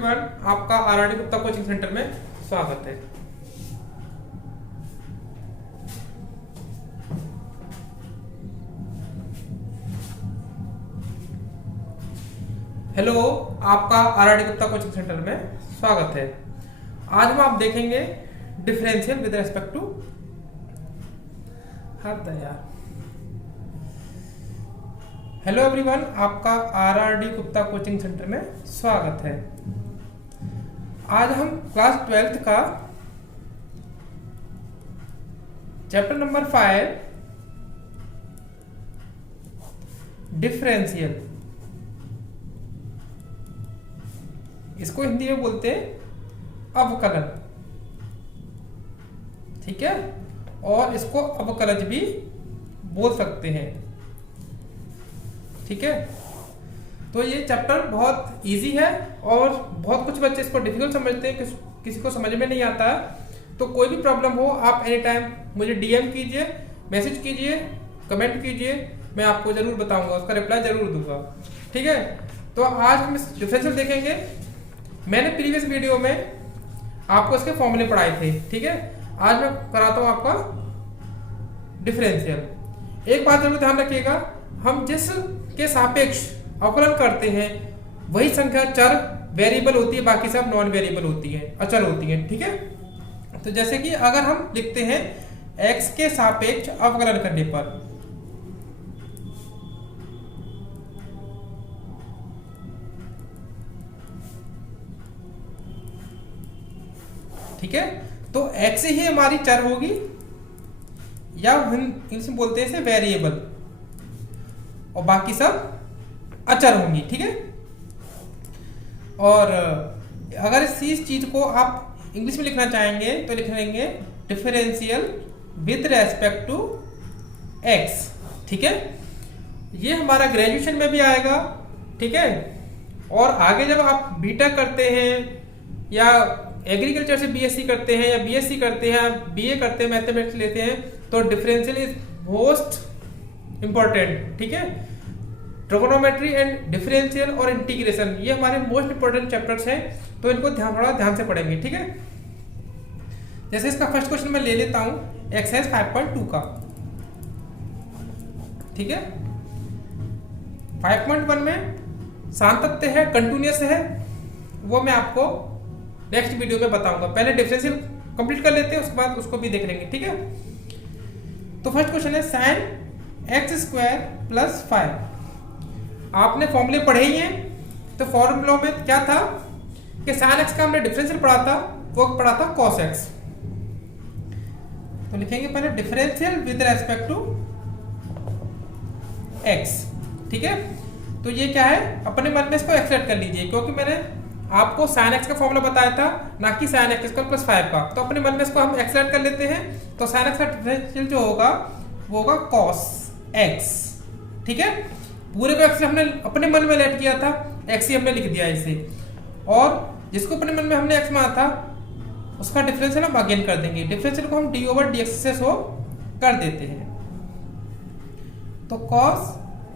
Everyone, आपका RRD Gupta coaching centre में स्वागत है। हेलो, आपका आरआरडी गुप्ता कोचिंग सेंटर में स्वागत है। आज हम आप देखेंगे differential with respect to hello everyone, आपका आरआरडी गुप्ता कोचिंग सेंटर में स्वागत है। आज हम क्लास 12th का चैप्टर नंबर 5 डिफरेंशियल, इसको हिंदी में बोलते हैं अवकलन, ठीक है, और इसको अवकलज भी बोल सकते हैं, ठीक है। तो ये चैप्टर बहुत इजी है और बहुत कुछ बच्चे इसको डिफिकल्ट समझते हैं, किसी को समझ में नहीं आता। तो कोई भी प्रॉब्लम हो आप एनी टाइम मुझे डीएम कीजिए, मैसेज कीजिए, कमेंट कीजिए, मैं आपको जरूर बताऊंगा, उसका रिप्लाई जरूर दूंगा, ठीक है। तो आज हम इस डिफरेंशियल देखेंगे। मैंने प्रीवियस वीडियो में आपको इसके फॉर्मूले पढ़ाए थे, ठीक है। आज मैं कराता हूं आपका डिफरेंशियल। एक बात जरूर ध्यान रखिएगा, हम जिस के सापेक्ष अवकलन करते हैं वही संख्या चर वेरिएबल होती है, बाकी सब नॉन वेरिएबल होती है, अचल होती है, ठीक है। तो जैसे कि अगर हम लिखते हैं x के सापेक्ष अवकलन करने पर, ठीक है, तो x ही हमारी चर होगी या इनसे बोलते हैं इसे वेरिएबल, और बाकी सब अचर होंगी, ठीक है। और अगर इस चीज को आप इंग्लिश में लिखना चाहेंगे तो लिख लेंगे differential with respect to x, ठीक है। ये हमारा ग्रेजुएशन में भी आएगा, ठीक है। और आगे जब आप बीटेक करते हैं या एग्रीकल्चर से बीएससी करते हैं या बीएससी करते हैं, बीए करते हैं, मैथमेटिक्स लेते हैं, तो डिफरेंशियल इज मोस्ट इंपॉर्टेंट, ठीक है। ट्रिगोनोमेट्री एंड डिफरेंशियल और इंटीग्रेशन, ये हमारे मोस्ट इंपॉर्टेंट चैप्टर्स हैं, तो इनको थोड़ा ध्यान से पढ़ेंगे, ठीक है। जैसे इसका फर्स्ट क्वेश्चन मैं ले लेता हूं एक्सरसाइज 5.2 का, ठीक है। 5.1 में सातत्य है, कंटिन्यूअस है, वो मैं आपको नेक्स्ट वीडियो में बताऊंगा। पहले डिफरेंशियल कंप्लीट कर लेते हैं, उसके बाद उसको भी देख लेंगे, ठीक है। तो फर्स्ट क्वेश्चन है sin x² + 5। आपने फॉर्मूले पढ़े ही हैं, तो फॉर्मूलों में क्या था कि sin x का हमने डिफरेंशियल पढ़ा था, वो पढ़ा था cos x। तो लिखेंगे पहले differential with respect to x, ठीक है। तो ये क्या है, अपने मन में इसको एक्सलेट कर लीजिए, क्योंकि मैंने आपको sin x का फॉर्मूला बताया था, ना कि sin x² + 5 का। तो अपने मन में इसको हम एक्सलेट कर लेते हैं। तो sin x का डिफरेंशियल जो होगा वो होगा cos x, ठीक है। पूरे को x हमने अपने मन में लेट किया था, x ही हमने लिख दिया इसे, और जिसको अपने मन में हमने x माना था उसका डिफरेंशियल हम अगेन कर देंगे। डिफरेंशियल को हम d/dx से शो कर देते हैं। तो cos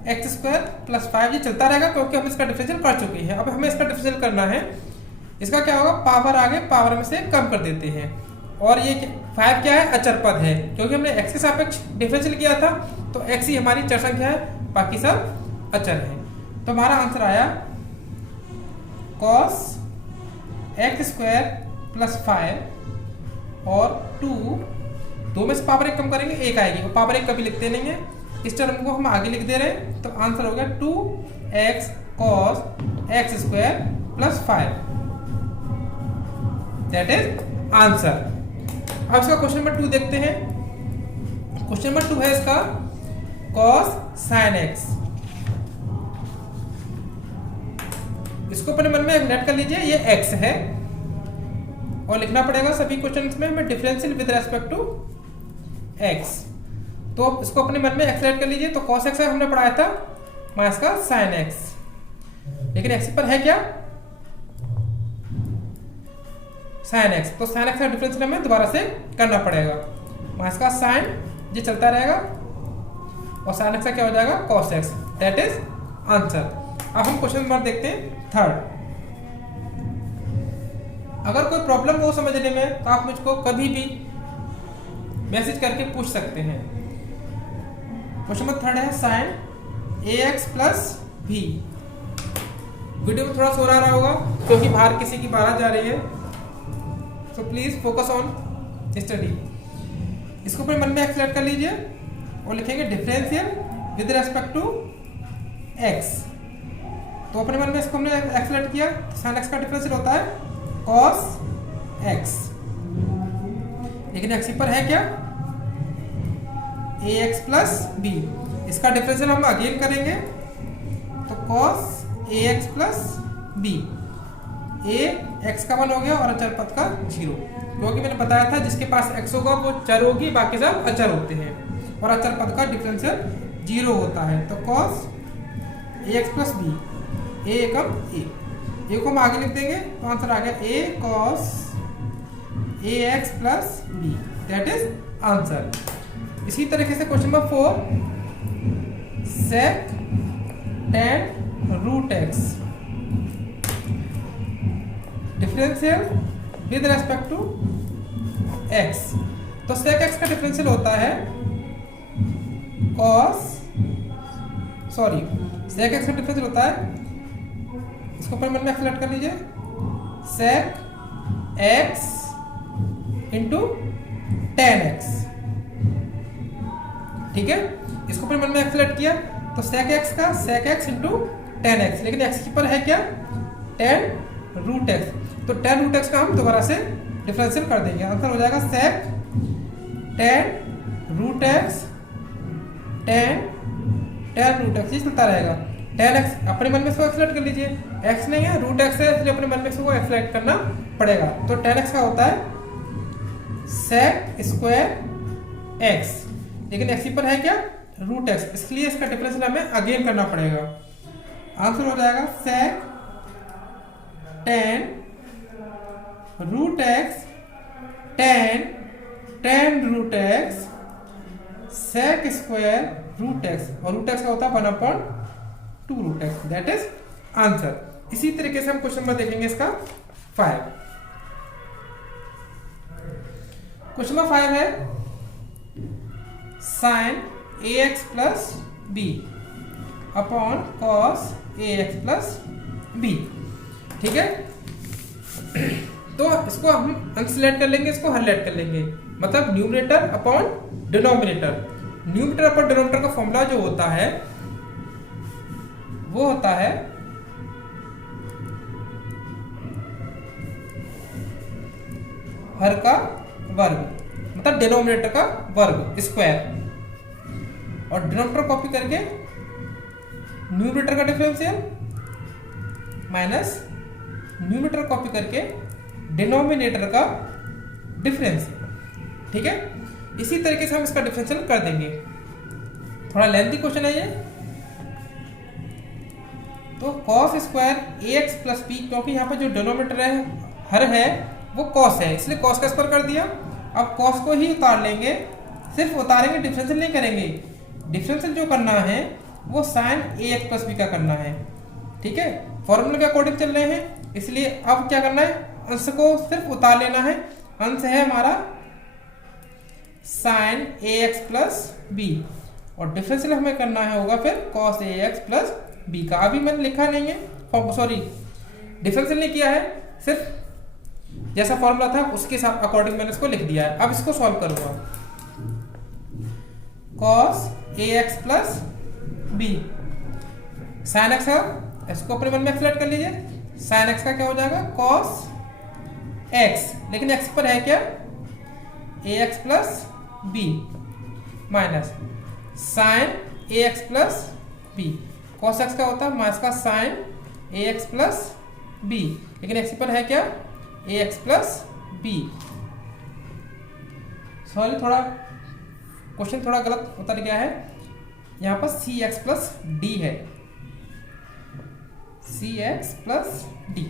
x² + 5 ये चलता रहेगा, क्योंकि हम इसका डिफरेंशियल कर चुके हैं। अब हमें इसका डिफरेंशियल करना है। इसका क्या होगा, पावर आगे पावर में से कम कर देते हैं, और ये 5 क्या है, अचर पद है, क्योंकि हमने x के सापेक्ष डिफरेंशियल किया था, तो x ही हमारी चर संख्या है, बाकी सब अचर है। तो हमारा आंसर आया cos x² + 5 और 2 में से पावर 1 कम करेंगे, 1 आएगी, और पावर 1 कभी लिखते नहीं है, इस टर्म को हम आगे लिख दे रहे हैं। तो आंसर हो गया 2x cos x² + 5, that is answer. अब इसका क्वेश्चन नंबर 2 देखते हैं। क्वेश्चन नंबर 2 है इसका cos sin x। इसको अपने मन में नेट कर लीजिए, ये x है, और लिखना पड़ेगा सभी क्वेश्चंस में हमें differential with respect to x। तो इसको अपने मन में एक्सलेट कर लीजिए। तो cos x हमने पढ़ाया था, माइनस का sin x, लेकिन x पर है क्या, sin x। तो sin x का डिफरेंशियल हमें दोबारा से करना पड़ेगा, माइनस का sin, ये चलता रहेगा, और sin x का क्या हो जाएगा, cos x, that is answer. अब हम क्वेश्चन नंबर देखते हैं 3rd। अगर कोई प्रॉब्लम हो समझने में तो आप मुझको कभी भी मैसेज करके पूछ सकते हैं। क्वेश्चन नंबर 3 है sine ax plus b। Video में थोड़ा शोर आ रहा होगा क्योंकि बाहर किसी की बारात जा रही है, so please focus on study. इसको अपने मन में एक्सलेट कर लीजिए और लिखेंगे differential with respect to x। तो अपने मन में इसको हमने एक्सलेट किया, साइन x का डिफरेंशियल होता है cos x, लेकिन x पर है क्या ax प्लस b। इसका डिफरेंशियल हम अगेन करेंगे तो cos ax plus b। a x का 1 हो गया और अचर पद का 0, क्योंकि मैंने बताया था जिसके पास x होगा वो चर होगी, बाकी सब अचर होते हैं और अचर पद का डिफरेंशियल 0 होता है। तो cos ax plus b, a Ekam a को हम आगे लिख देंगे तो आंसर आ गया a cos ax plus b, that is answer. इसी तरीके से question number 4 sec tan root x differential with respect to x। तो sec x का डिफरेंशियल होता है sec x का डिफरेंशियल होता है, इसको पर मन में एक्सलेट कर लीजिए, sec x into tan x। ठीक है, इसको पर मन में एक्सलेट किया तो sec x का sec x into tan x, लेकिन x की पर है क्या tan रूट x, तो tan रूट x का हम दोबारा से डिफरेंशियल कर देंगे, आंसर हो जाएगा sec tan root x tan root x, ये चलता रहेगा। tan x अपने मन में इसको एक्सलेट कर लीजिए, x नहीं है रूट x है इसलिए अपने मन में इसको एक्सलेट करना पड़ेगा। तो tan x का होता है sec स्क्वायर x, लेकिन x पर है क्या रूट x, इसलिए इसका डिफरेंशियल हमें अगेन करना पड़ेगा। आंसर हो जाएगा sec tan root x tan root x sec square root x, और रूट x का होता है 1/2 root x, that is answer. इसी तरीके से हम क्वेश्चन नंबर देखेंगे इसका 5। क्वेश्चन नंबर 5 है sine ax plus b upon cos ax plus b। ठीक है, तो इसको हम अनसिलेक्ट कर लेंगे, इसको हाईलाइट कर लेंगे, मतलब numerator upon denominator. Numerator upon denominator का फॉर्मूला जो होता है वो होता है हर का वर्ग, मतलब डिनोमिनेटर का वर्ग स्क्वायर, और डिनोमिनेटर कॉपी करके न्यूमरेटर का डिफरेंशियल माइनस न्यूमरेटर कॉपी करके डिनोमिनेटर का डिफरेंशियल। ठीक है, इसी तरीके से हम इसका डिफरेंशियल कर देंगे। थोड़ा लेंथी क्वेश्चन है ये। तो cos square ax plus b, क्योंकि यहाँ पर जो डिनोमिनेटर है हर है वो cos है, इसलिए cos का स्क्वायर कर दिया। अब cos को ही उतार लेंगे, सिर्फ उतारेंगे, डिफरेंशियल नहीं करेंगे। डिफरेंशियल जो करना है वो साइन ax प्लस b का करना है। ठीक है, फॉर्मूले के अकॉर्डिंग चल रहे हैं, इसलिए अब क्या करना है, अंश को सिर्फ उतार लेना है। अंश है हमारा साइन ax प्लस b, और डिफरेंशियल हमें करना है होगा फिर cos ax प्लस b का। अभी मैंने लिखा नहीं है, सॉरी डिफरेंशियल नहीं किया है, सिर्फ जैसा फॉर्मूला था उसके अकॉर्डिंग मैंने इसको लिख दिया है। अब इसको सॉल्व करूंगा, cos ax plus b sin x है, इसको अपने मन में एक्सलेट कर लीजिए। sin x का क्या हो जाएगा cos x, लेकिन x पर है क्या ax plus b minus sin ax plus b। cos x का होता है माइनस का sin ax प्लस b, लेकिन x पर है क्या ax प्लस b। सॉरी, थोड़ा क्वेश्चन थोड़ा गलत उतर गया है, यहाँ पर cx प्लस d है, cx प्लस d।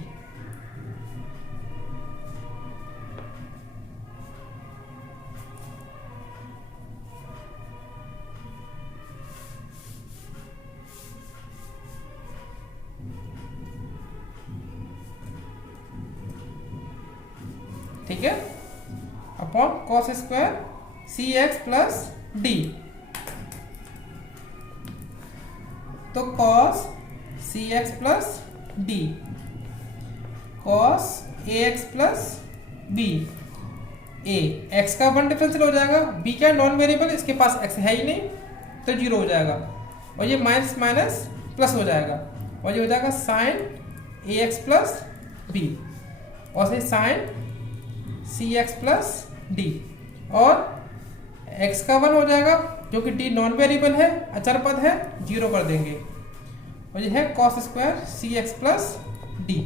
ठीक है, अपॉन कॉस स्क्वायर सी एक्स प्लस डी। तो cos c x plus D cos A x plus B. A x का वन डिफरेंशियल हो जाएगा, बी क्या नॉन वेरिएबल, इसके पास एक्स है ही नहीं तो जीरो हो जाएगा, और ये माइनस माइनस प्लस हो जाएगा, और ये हो जाएगा साइन ए एक्स प्लस बी, और से साइन सी एक्स प्लस डी, और एक्स का वन हो जाएगा जो कि डी नॉन वेरिएबल है, अचर पद है, जीरो कर देंगे, और ये है कॉस स्क्वायर सी एक्स प्लस डी।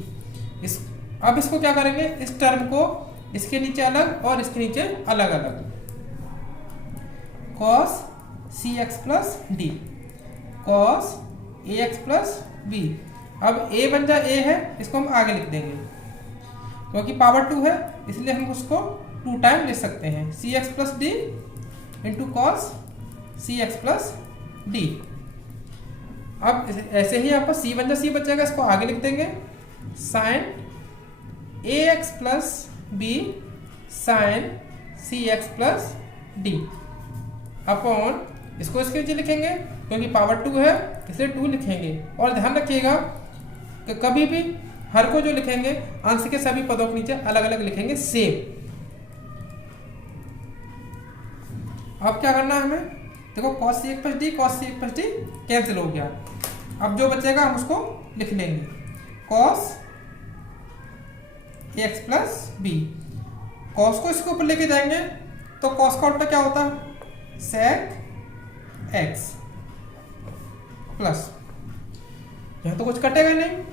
अब इसको क्या करेंगे, इस टर्म को इसके नीचे अलग और इसके नीचे अलग अलग, cos c x plus D cos A x plus B. अब ए बन जाए ए है, इसको हम आगे लिख देंगे क्योंकि पावर 2 है, इसलिए हम उसको 2 टाइम लिख सकते हैं, c x plus d into cos c x plus d. अब ऐसे ही आपका सी बन जाए सी बच जाएगा, इसको आगे लिख देंगे साइन ए एक्स प्लस बी साइन सी एक्स प्लस डी, अपॉन इसको इसके नीचे लिखेंगे क्योंकि पावर 2 है इसलिए 2 लिखेंगे। और ध्यान रखिएगा कि कभी भी हर को जो लिखेंगे अंश के सभी पदों के नीचे अलग अलग लिखेंगे सेम। अब क्या करना है हमें, देखो cos सी एक्स प्लस डी cos सी एक्स प्लस डी कैंसिल हो गया, अब जो बचेगा हम उसको लिख लेंगे cos x plus b. Cos को इसके ऊपर लेके जाएंगे तो कॉस का उल्टा क्या होता है, सेक एक्स प्लस, यहां तो कुछ कटेगा नहीं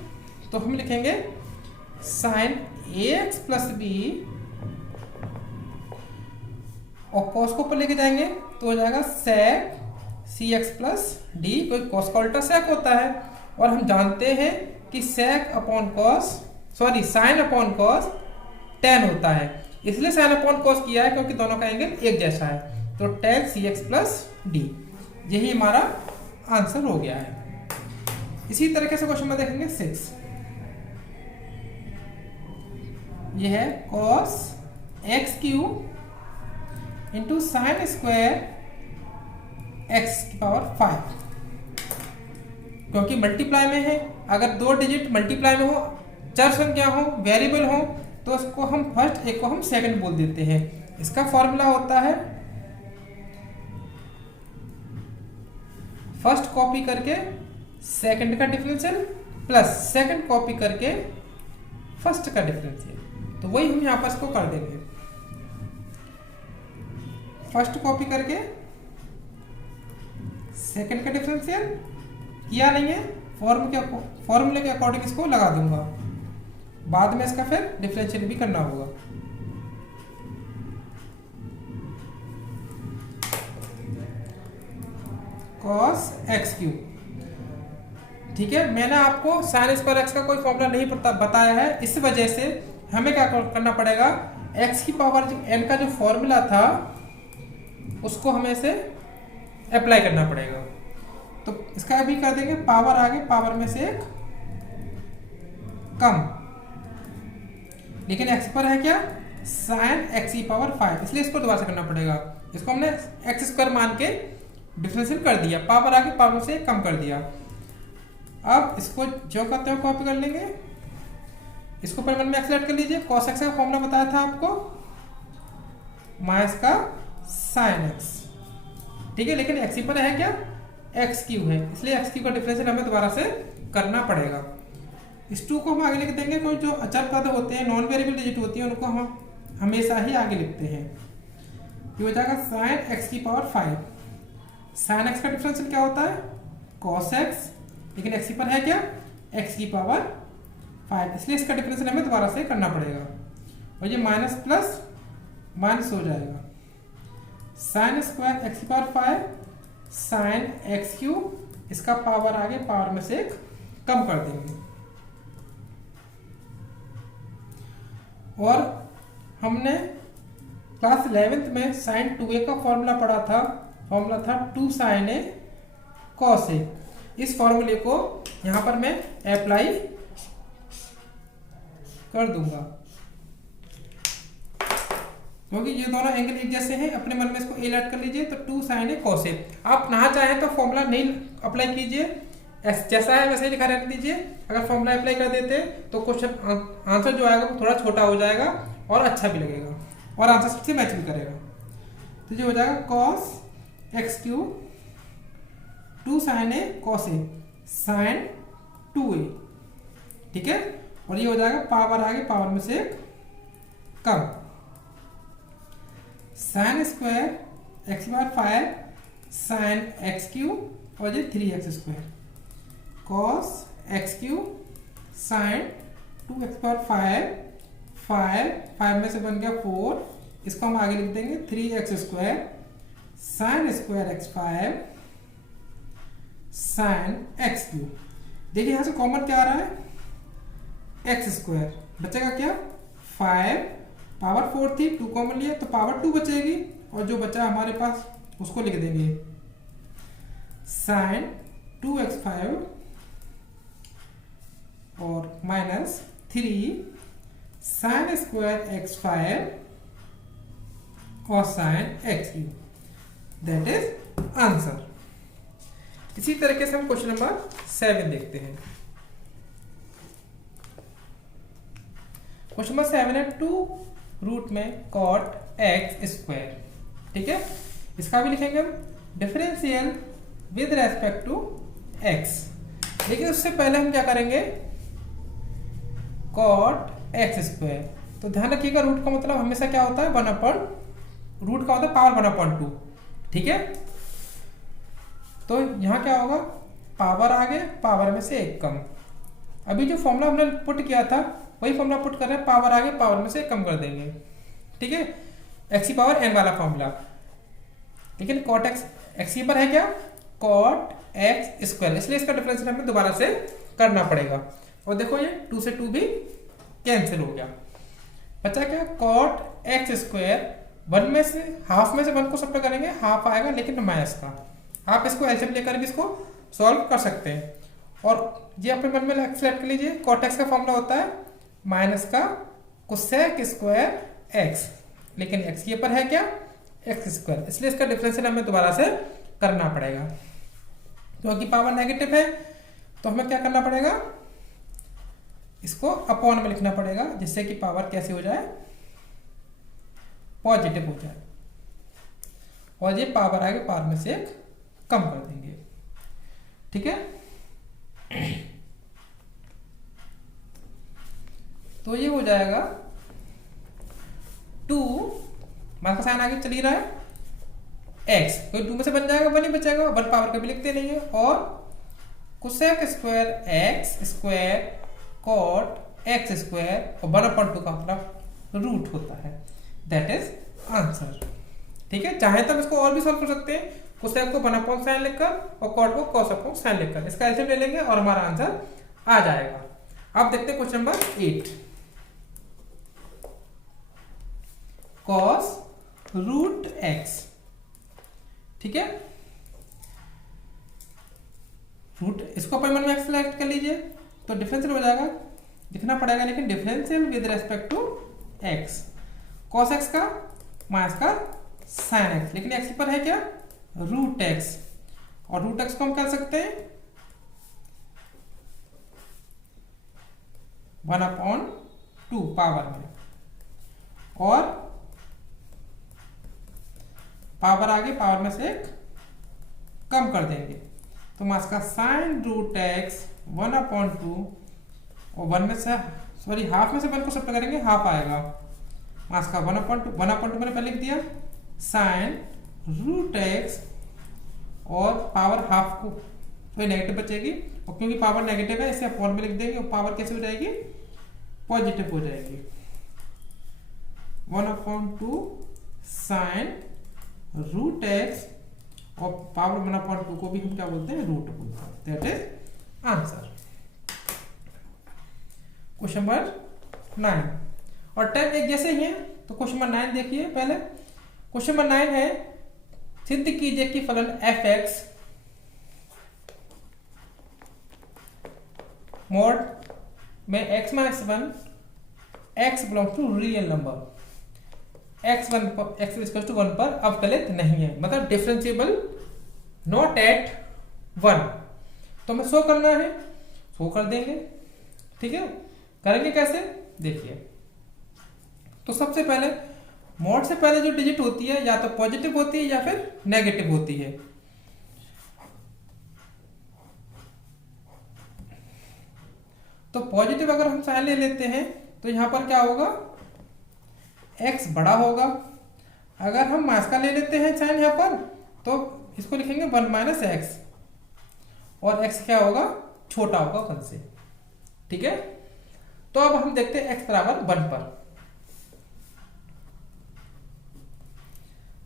तो हम लिखेंगे साइन ए एक्स प्लस बी, और कॉस को ऊपर लेके जाएंगे तो हो जाएगा सेक सी एक्स प्लस डी, कोई कॉस का उल्टा सेक होता है, और हम जानते हैं कि sec upon cos sine upon cos ten होता है, इसलिए साइन अपॉन कॉस किया है क्योंकि दोनों का एंगल एक जैसा है, तो टेन सी एक्स प्लस डी, यही हमारा आंसर हो गया है। इसी तरीके से क्वेश्चन में देखेंगे 6, यह है cos x cube into sine square x की पावर 5, क्योंकि मल्टीप्लाई में है, अगर 2 डिजिट मल्टीप्लाई में हो, चर संख्या हो, वेरिएबल हो, तो उसको हम फर्स्ट, एक को हम सेकंड बोल देते हैं। इसका फॉर्मूला होता है फर्स्ट कॉपी करके सेकंड का डिफरेंशियल प्लस सेकंड कॉपी करके फर्स्ट का डिफरेंशियल, तो वही हम यहां पर इसको कर देंगे, फर्स्ट कॉपी करके सेकंड का डिफरेंशियल किया नहीं है, फॉर्मूले के अकॉर्डिंग इसको लगा दूंगा, बाद में इसका फिर डिफरेंशियल भी करना होगा। cos x क्यूब, ठीक है, मैंने आपको साइन स्क्वायर एक्स का कोई फॉर्मूला नहीं बताया है, इस वजह से हमें क्या करना पड़ेगा, x की पावर n का जो फॉर्मूला था उसको हमें से अप्लाई करना पड़ेगा, तो इसका अभी कर देंगे पावर आगे, पावर में से एक कम, लेकिन x पर है क्या, साइन एक्स की पावर 5, इसलिए इसको दोबारा से करना पड़ेगा, इसको हमने एक्स स्क्वायर मान के डिफरेंशियल कर दिया, पावर आगे पावर से कम कर दिया। अब इसको जो करते हो कॉपी कर लेंगे, इसको परिमाण में एक्सलेट कर लीजिए, cos x का फॉर्मूला बताया था आपको, माइनस का साइन एक्स, ठीक है, लेकिन x पर है क्या, एक्स क्यूब है, इसलिए एक्स क्यूब का डिफरेंशियल हमें दोबारा से करना पड़ेगा। इस 2 को हम आगे लिख देंगे, कोई जो अचर पद होते हैं, नॉन वेरिएबल डिजिट होती है, उनको हम हमेशा ही आगे लिखते हैं, ये हो जाएगा साइन एक्स की पावर 5, साइन एक्स का डिफरेंशियल क्या होता है, cos x, लेकिन x पर है क्या, x की पावर 5, इसलिए इसका डिफरेंशियल हमें दोबारा से करना पड़ेगा, और ये माइनस प्लस माइनस हो जाएगा, साइन स्क्वायर एक्स की पावर 5 साइन एक्स क्यूब, इसका पावर आगे पावर में से एक कम कर देंगे, और हमने क्लास 11th में साइन 2a का फॉर्मूला पढ़ा था, फॉर्मूला था 2 sin a cos a, इस फॉर्मूले को यहां पर मैं अप्लाई कर दूंगा। क्योंकि ये दोनों एंगल एक जैसे हैं, अपने मन में इसको ए ऐड कर लीजिए तो 2 sin ए cos ए। आप ना चाहें तो फॉर्मूला नहीं अप्लाई कीजिए, जैसा है वैसे ही लिखा रहने दीजिए। अगर फॉर्मूला अप्लाई कर देते तो क्वेश्चन आंसर जो आएगा वो थोड़ा छोटा हो जाएगा और अच्छा भी लगेगा और आंसर से मैच भी करेगा। तो ये हो जाएगा cos x क्यूब 2 sin ए cos ए sin 2a, ठीक है। और ये हो जाएगा पावर आगे पावर में से एक कम, साइन स्क्वायर एक्स बार 5 साइन एक्स क्यूब और ये 3x square cos x cube sign 2x बार 5 में से बन गया 4, इसको हम आगे लिख देंगे 3x square sine square x 5 sine x cube. देखिए यहाँ से कॉमन क्या आ रहा है, एक्स स्क्वायर बचेगा क्या 5, पावर 4 थी 2 कॉमन लिया तो पावर 2 बचेगी और जो बचा हमारे पास उसको लिख देंगे साइन 2x5 और माइनस 3 साइन स्क्वायर x5 और sine x cube, that is answer. इसी तरीके से हम क्वेश्चन नंबर 7 देखते हैं। क्वेश्चन नंबर 7 है 2 रूट में cot x स्क्वायर, ठीक है। इसका भी लिखेंगे हम differential with respect to x, लेकिन उससे पहले हम क्या करेंगे cot x स्क्वायर। तो ध्यान रखिएगा रूट का मतलब हमेशा क्या होता है 1/, रूट का होता है पावर 1/2, ठीक है। तो यहाँ क्या होगा पावर आगे पावर में से एक कम। अभी जो फॉर्मूला हमने पुट किया था वही फॉर्मूला पुट कर रहे हैं, पावर आगे पावर में से कम कर देंगे, ठीक है। एक्स की पावर एन वाला फॉर्मूला, लेकिन कॉट एक्स की पर है क्या कॉट एक्स स्क्वायर, इसलिए इसका डिफरेंशियल हमें दोबारा से करना पड़ेगा। और देखो ये 2 से 2 भी कैंसिल हो गया, बचा क्या कॉट एक्स स्क्वायर 1 में से हाफ में से 1 को सब्ट्रैक्ट करेंगे हाफ आएगा लेकिन माइनस का, आप इसको एलसीएम लेकर भी इसको सॉल्व कर सकते हैं। और ये अपने मन में सेलेक्ट कर लीजिए, कॉट एक्स का फॉर्मूला होता है माइनस का कोसेक स्क्वायर एक्स, लेकिन एक्स के ऊपर है क्या एक्स स्क्वायर, इसलिए इसका डिफरेंशियल हमें दोबारा से करना पड़ेगा। क्योंकि पावर नेगेटिव है तो हमें क्या करना पड़ेगा, इसको अपॉन में लिखना पड़ेगा, जिससे कि पावर कैसे हो जाए पॉजिटिव हो जाए, और ये पावर आगे पावर में से एक कम कर देंगे, ठीक है। तो ये हो जाएगा 2, मान का साइन आगे चल ही रहा है x, तो 2 में से बन जाएगा 1 ही बचेगा, 1 पावर कभी लिखते नहीं है, और cosec square x square cot x square और 1/2 का मतलब रूट होता है, दैट इज आंसर, ठीक है। चाहे तो हम इसको और भी सॉल्व कर सकते हैं, कोसेक को 1/sin लिखकर और कॉट को cos/sin लिखकर, इसका एलसीएम ले लेंगे और हमारा आंसर आ जाएगा। अब देखते हैं question number 8, cos root x, ठीक है। रूट इसको अपन मन में x सेलेक्ट कर लीजिए तो डिफरेंशियल हो जाएगा, लिखना पड़ेगा लेकिन differential with respect to x, cos x का माइनस का sin x, लेकिन x पर है क्या रूट x, और रूट x को हम कह सकते हैं 1/2 पावर में, और पावर आगे पावर में से एक कम कर देंगे, तो मास का साइन रूट एक्स 1/2 और 1 में से सॉरी हाफ में से 1 को सब्ट्रैक्ट करेंगे हाफ आएगा, मास का 1/2 मैंने पहले लिख दिया साइन रूट एक्स, और पावर हाफ को तो नेगेटिव बचेगी, और क्योंकि पावर नेगेटिव है इसे अपॉन में लिख देंगे, और पावर कैसे हो जाएगी पॉजिटिव हो जाएगी, 1/2 साइन रूट एक्स, और पावर 1/2 को भी हम क्या बोलते हैं रूट बोलते हैं, that is answer. Question number 9 और 10 एक जैसे ही है, तो क्वेश्चन नंबर 9 देखिए पहले। क्वेश्चन नंबर 9 है सिद्ध कीजिए कि फलन f(x) मोड में x-1 x belong to real number, x1 पर अवकलित नहीं है, मतलब डिफरेंशिएबल नॉट एट 1। तो हमें शो करना है, शो कर देंगे। ठीक है, करेंगे कैसे देखिए। तो सबसे पहले मॉड से पहले जो डिजिट होती है या तो पॉजिटिव होती है या फिर नेगेटिव होती है। तो पॉजिटिव अगर हम साइन ले लेते हैं तो यहां पर क्या होगा, x बड़ा होगा। अगर हम माइनस का ले लेते हैं साइन यहां पर तो इसको लिखेंगे 1 माइनस एक्स, और x क्या होगा, छोटा होगा 1 से। ठीक है, तो अब हम देखते हैं x बराबर 1 पर,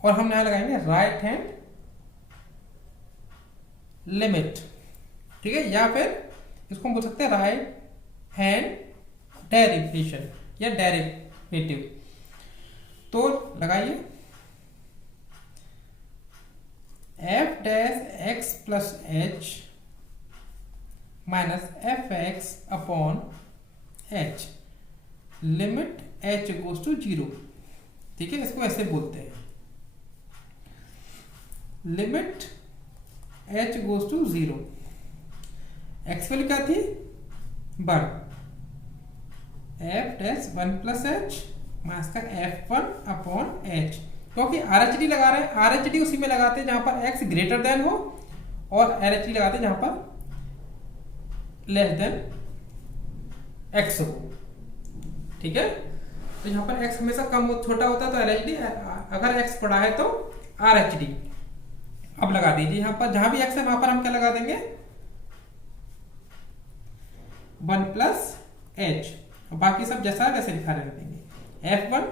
और हम यहां लगाएंगे राइट हैंड लिमिट। ठीक है, या फिर इसको हम बोल सकते हैं राइट हैंड डेरिवेशन या डेरिवेटिव। तो लगाइए f dash x plus h minus f x upon h limit h goes to 0। ठीक है, इसको ऐसे बोलते हैं limit h goes to 0। x value क्या थी 1, f dash 1 plus h minus का f1 अपॉन एच। क्योंकि RHD लगा रहे हैं, RHD उसी में लगाते हैं जहां पर x ग्रेटर देन हो, और LHD लगाते हैं जहां पर लेस देन x हो। ठीक है, तो यहां पर x हमेशा कम छोटा होता है तो LHD, अगर x बड़ा है तो RHD। अब लगा दीजिए यहां पर, जहां भी x है वहां पर हम क्या लगा देंगे 1 प्लस एच, बाकी सब जैसा है वैसे लिखा रहने देंगे। f1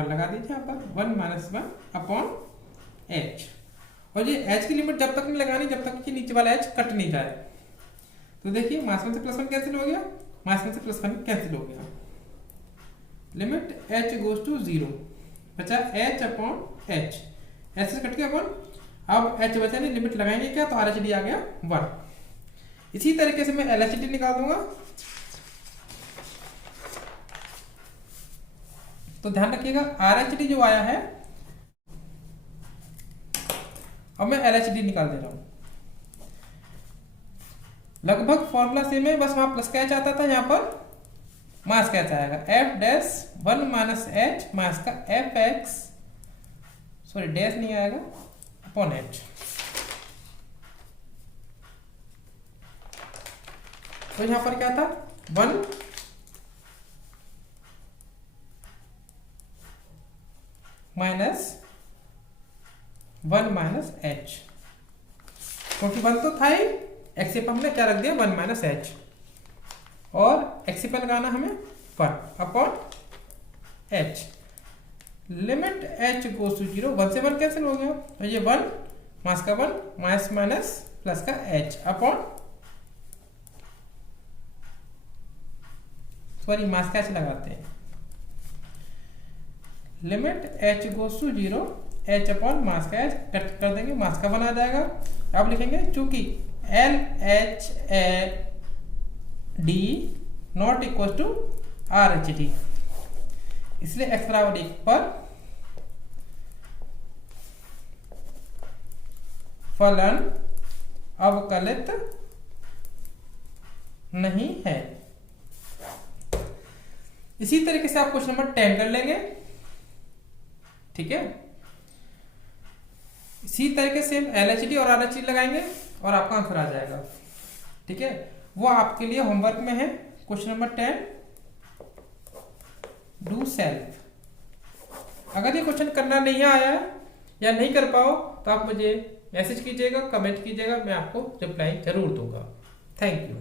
लगा दीजिए यहाँ पर 1 माइनस 1 अपॉन एच, और ये h की लिमिट जब तक नहीं लगानी जब तक कि नीचे वाला h कट नहीं जाए। तो देखिए -1 से +1 कैंसिल हो गया, -1 से +1 कैंसिल हो गया, लिमिट h गोज टू 0, बचा h अपॉन एच, h से कट गया 1, अब h बचा नहीं, लिमिट लगाएंगे क्या तो RHD आ गया 1। इसी तरीके से मैं LHD निकाल दूंगा। तो ध्यान रखिएगा RHD जो आया है, अब मैं LHD निकाल दे रहा हूं। लगभग फॉर्मूला सेम है, बस वहां प्लस का एच आता था, यहां पर माइनस का एच आएगा। f dash 1 minus H minus का एफ एक्स, सॉरी डैश नहीं आएगा, अपॉन एच। तो यहां पर क्या था 1 माइनस 1 माइनस एच, क्योंकि 1 तो था ही, एक्स पर हमने क्या रख दिया 1 माइनस एच, और एक्स पर लगाना हमें 1 upon h, limit h goes to 0, 1 से 1 कैंसिल हो गया, और ये 1 माइनस का 1 माइनस माइनस प्लस का h अपॉन, सॉरी माइनस का h लगाते हैं, limit h goes to 0, h upon minus का h कट कर देंगे, माइनस का 1 आ जाएगा। अब लिखेंगे चूंकि LHD not equal to RHD, इसलिए x बराबर 1 पर फलन अवकलित नहीं है। इसी तरीके से आप क्वेश्चन नंबर 10 कर लेंगे। ठीक है, इसी तरीके से हम LHD और RHD लगाएंगे और आपका आंसर आ जाएगा। ठीक है, वो आपके लिए होमवर्क में है, क्वेश्चन नंबर 10 डू सेल्फ। अगर ये क्वेश्चन करना नहीं आया या नहीं कर पाओ तो आप मुझे मैसेज कीजिएगा, कमेंट कीजिएगा, मैं आपको रिप्लाई जरूर दूंगा। Thank you.